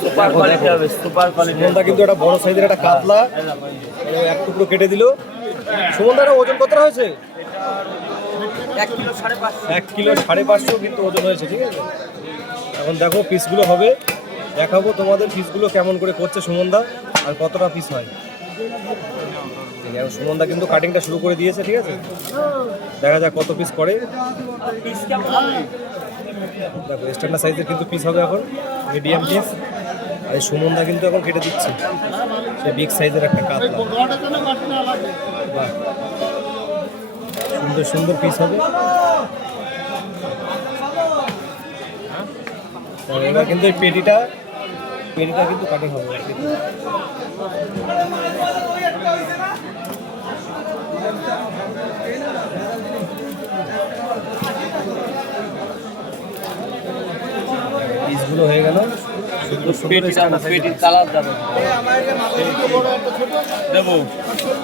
Super quality হবে, super quality. সুমনদা কিন্তু একটা বড় সাইজের একটা কাতলা এক টুকরো কেটে দিল। সুমনদার ওজন কতটা হয়েছে? 1 কিলো 550। 1 কিলো 550 কিন্তু ওজন হয়েছে, ঠিক আছে। এখন দেখো পিসগুলো হবে, দেখাবো তোমাদের পিসগুলো কেমন করে করছে সুমনদা আর কতটা পিস হয়। সুমনদা কিন্তু কাটিংটা শুরু করে দিয়েছে, ঠিক আছে। দেখা যাক কত পিস করে। দেখো স্ট্যান্ডার্ড সাইজের কিন্তু পিস হবে এখন, মিডিয়াম পিস। আর এই সুমনদা কিন্তু এখন কেটে দিচ্ছে সে বিগ সাইজের একটা কাতলা। বাহ, সুন্দর সুন্দর পিস হবে। এবার কিন্তু এই পেটিটা কিন্তু কাটিং হবে। পিসগুলো হয়ে গেল, পেটির কালার যাবে দেবো।